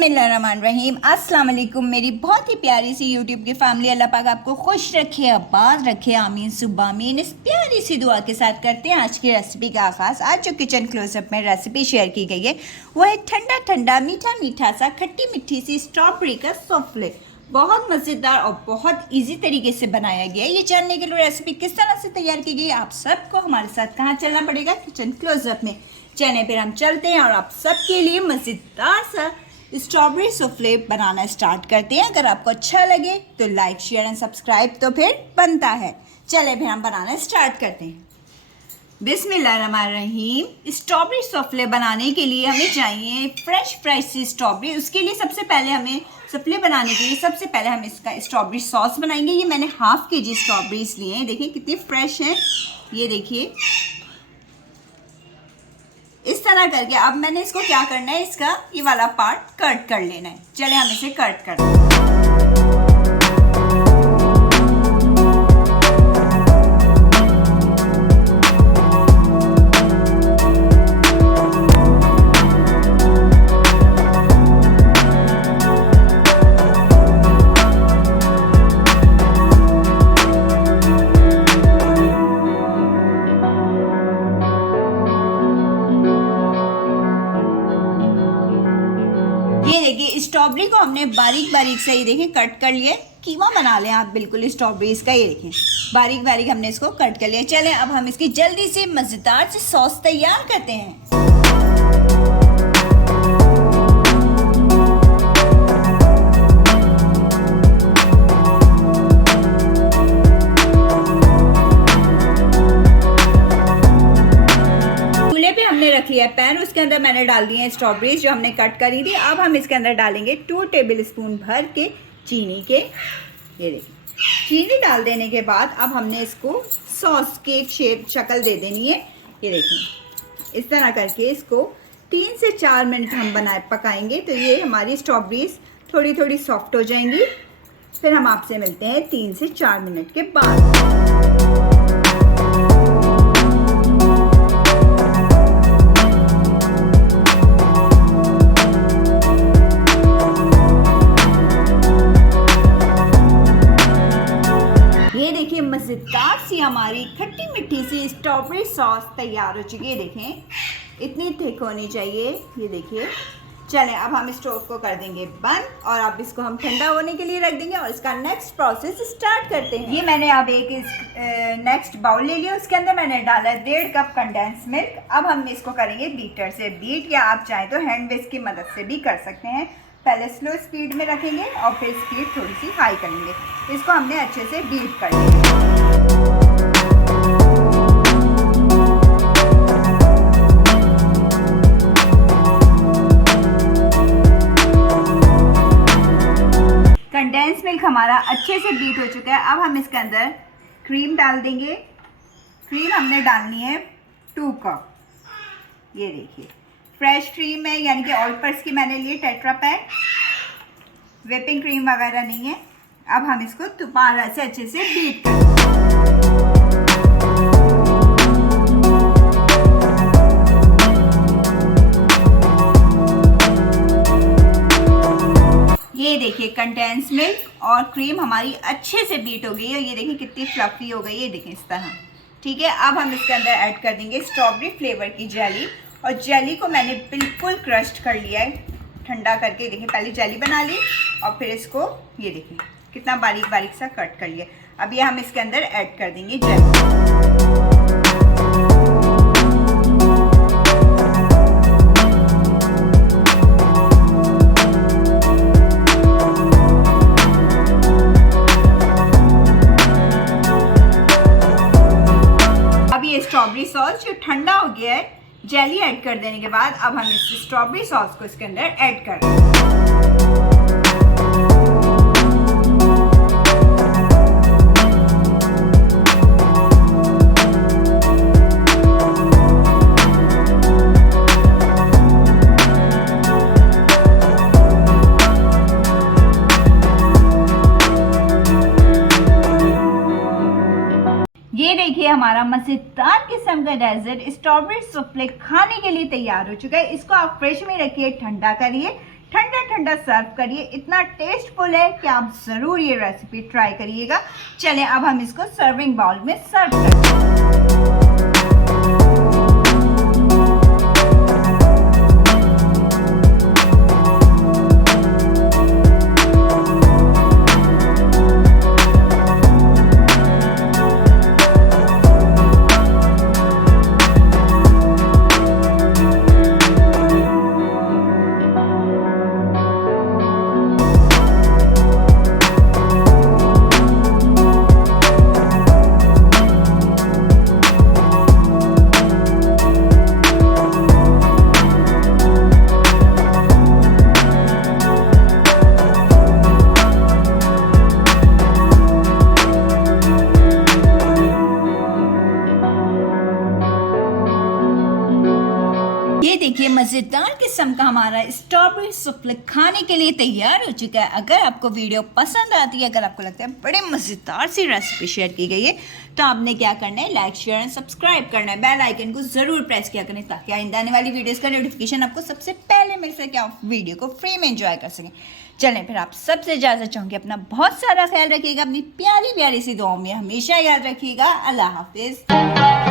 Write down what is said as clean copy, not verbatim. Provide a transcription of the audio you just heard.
बिस्मिल्लाहिर्रहमानिर्रहीम। अस्सलाम वालेकुम मेरी बहुत ही प्यारी सी यूट्यूब की फैमिली। अल्लाह पाक आपको खुश रखे, आबाद रखे, आमीन सुबह आमीन। इस प्यारी सी दुआ के साथ करते हैं आज की रेसिपी का आगाज़। आज जो किचन क्लोजअप में रेसिपी शेयर की गई है वो है ठंडा ठंडा मीठा मीठा सा खट्टी मिट्ठी सी स्ट्रॉबेरी का सूफ़्ले। बहुत मज़ेदार और बहुत इजी तरीके से बनाया गया है। ये जानने के लिए रेसिपी किस तरह से तैयार की गई, आप सबको हमारे साथ कहाँ चलना पड़ेगा, किचन क्लोजअप में। चलें फिर हम चलते हैं और आप सबके लिए मज़ेदार सा स्ट्रॉबेरी सूफ़्ले बनाना स्टार्ट करते हैं। अगर आपको अच्छा लगे तो लाइक शेयर एंड सब्सक्राइब तो फिर बनता है। चलें फिर हम बनाना स्टार्ट करते हैं। बिस्मिल्लाहिर्रहमानिर्रहीम। स्ट्रॉबेरी सूफ़्ले बनाने के लिए हमें चाहिए फ्रेश सी स्ट्रॉबेरी। उसके लिए सबसे पहले हमें सूफ़्ले बनाने के लिए सबसे पहले हम इसका स्ट्रॉबेरी सॉस बनाएंगे। ये मैंने हाफ केजी स्ट्रॉबेरीज लिए हैं, देखिए कितनी फ्रेश हैं। ये देखिए इस तरह करके अब मैंने इसको क्या करना है, इसका ये वाला पार्ट कट कर लेना है। चले हम इसे कट करते हैं। ये देखिए स्ट्रॉबेरी को हमने बारीक बारीक से ये देखें कट कर लिए। कीमा बना लें आप बिल्कुल स्ट्रॉबेरीज का। ये देखें बारीक बारीक हमने इसको कट कर लिया। चलें अब हम इसकी जल्दी से मज़ेदार से सॉस तैयार करते हैं। रख लिया पैन, उसके अंदर मैंने डाल दिए हैं स्ट्रॉबेरीज जो हमने कट करी थी। अब हम इसके अंदर डालेंगे 2 टेबलस्पून भर के चीनी के। ये देखिए चीनी डाल देने के बाद अब हमने इसको सॉस के शेप शक्ल दे देनी है। ये देखिए इस तरह करके इसको 3 से 4 मिनट हम पकाएंगे तो ये हमारी स्ट्रॉबेरीज थोड़ी थोड़ी सॉफ्ट हो जाएंगी। फिर हम आपसे मिलते हैं 3 से 4 मिनट के बाद। मज़ेदार सी हमारी खट्टी मिट्ठी सी स्ट्रॉबेरी सॉस तैयार हो चुकी है। देखें इतनी थिक होनी चाहिए। ये देखिए चलें अब हम स्टोव को कर देंगे बंद और अब इसको हम ठंडा होने के लिए रख देंगे और इसका नेक्स्ट प्रोसेस स्टार्ट करते हैं। ये मैंने अब एक नेक्स्ट बाउल ले लिया, उसके अंदर मैंने डाला 1.5 कप कंडेंस मिल्क। अब हम इसको करेंगे बीटर से बीट, या आप चाहें तो हैंड विस्क की मदद से भी कर सकते हैं। पहले स्लो स्पीड में रखेंगे और फिर स्पीड थोड़ी सी हाई करेंगे। इसको हमने अच्छे से बीट कर लिया। कंडेंस मिल्क हमारा अच्छे से बीट हो चुका है। अब हम इसके अंदर क्रीम डाल देंगे। क्रीम हमने डालनी है 2 कप। ये देखिए फ्रेश क्रीम है, यानी कि ऑल पर्स की मैंने लिए टेट्रा पैक, व्हिपिंग क्रीम वगैरह नहीं है। अब हम इसको दोबारा से अच्छे से बीट करें। ये देखिए कंडेंस मिल्क और क्रीम हमारी अच्छे से बीट हो गई है। ये देखिए कितनी फ्लफी हो गई है, देखिए इस तरह। ठीक है अब हम इसके अंदर ऐड कर देंगे स्ट्रॉबेरी फ्लेवर की जेली। और जेली को मैंने बिल्कुल क्रश्ड कर लिया है ठंडा करके। देखिए पहले जेली बना ली और फिर इसको ये देखिए कितना बारीक बारीक सा कट कर लिया। अब ये हम इसके अंदर ऐड कर देंगे जेली। स्ट्रॉबेरी सॉस जो ठंडा हो गया है, जेली ऐड कर देने के बाद अब हम इस स्ट्रॉबेरी सॉस को इसके अंदर ऐड कर देंगे। ये देखिए हमारा मज़ेदार किस्म का डेजर्ट स्ट्रॉबेरी सूफ़्ले खाने के लिए तैयार हो चुका है। इसको आप फ्रिज में रखिए, ठंडा करिए। ठंडा ठंडा सर्व करिए। इतना टेस्टफुल है कि आप ज़रूर ये रेसिपी ट्राई करिएगा। चलें अब हम इसको सर्विंग बाउल में सर्व करते हैं। ये देखिए मज़ेदार किस्म का हमारा स्ट्रॉबेरी सूफ्ले खाने के लिए तैयार हो चुका है। अगर आपको वीडियो पसंद आती है, अगर आपको लगता है बड़े मज़ेदार सी रेसिपी शेयर की गई है, तो आपने क्या करना है, लाइक शेयर एंड सब्सक्राइब करना है। बेल आइकन को ज़रूर प्रेस किया करें ताकि आइंदा आने वाली वीडियोज़ का नोटिफिकेशन आपको सबसे पहले मिल सके, आप वीडियो को फ्री में एंजॉय कर सकें। चलें फिर आप सबसे इजाज़त चाहूँगी, अपना बहुत सारा ख्याल रखिएगा, अपनी प्यारी प्यारी सी दुआओं में हमेशा याद रखिएगा। अल्लाह हाफिज़।